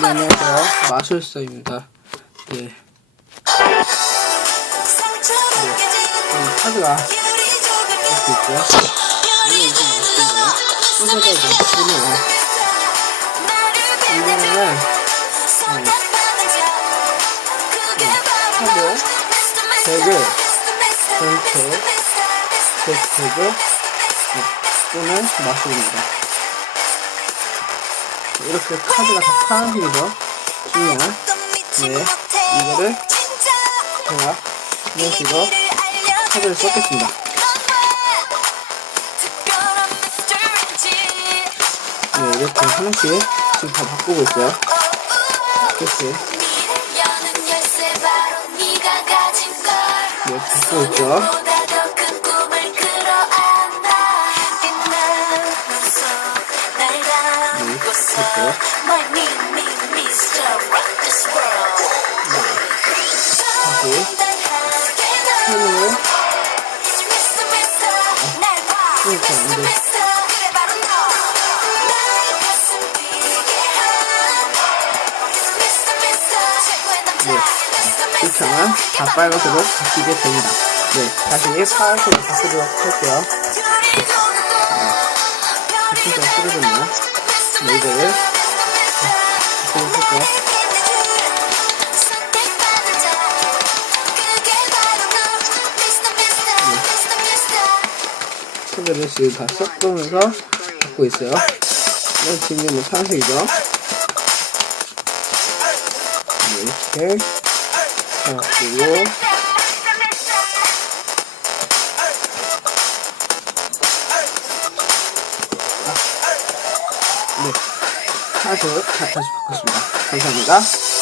네, 안녕하세요. 마술사입니다. 네. 네. 카드가 이렇게 있고요. 순서가 이제 보면 이거는 음, 카드, 백을, 전체, 백팩을 또는 마술입니다. 이렇게 카드가 다 파란색이죠? 중요한 네, 이거를 제가 이런 식으로 카드를 썼겠습니다. 네, 이렇게 하나씩 지금 다 바꾸고 있어요. 이렇게 네, 바꾸고 있죠. 네, 이렇게 다시 손을 이렇게 안 돼. 이렇게 하면 다 빨간색으로 바뀌게 됩니다. 네, 다시 파란색으로 바꾸도록 할게요. 진짜 쓰러졌네요. 네, 이거를 바꾸도록 할게요. 컬러를 지금 다 섞으면서 바꾸고 있어요. 이건 지금 뭐 파란색이죠? 네, 이렇게 바꾸고 네, 파란색으로 다 다시 바꿨습니다. 감사합니다.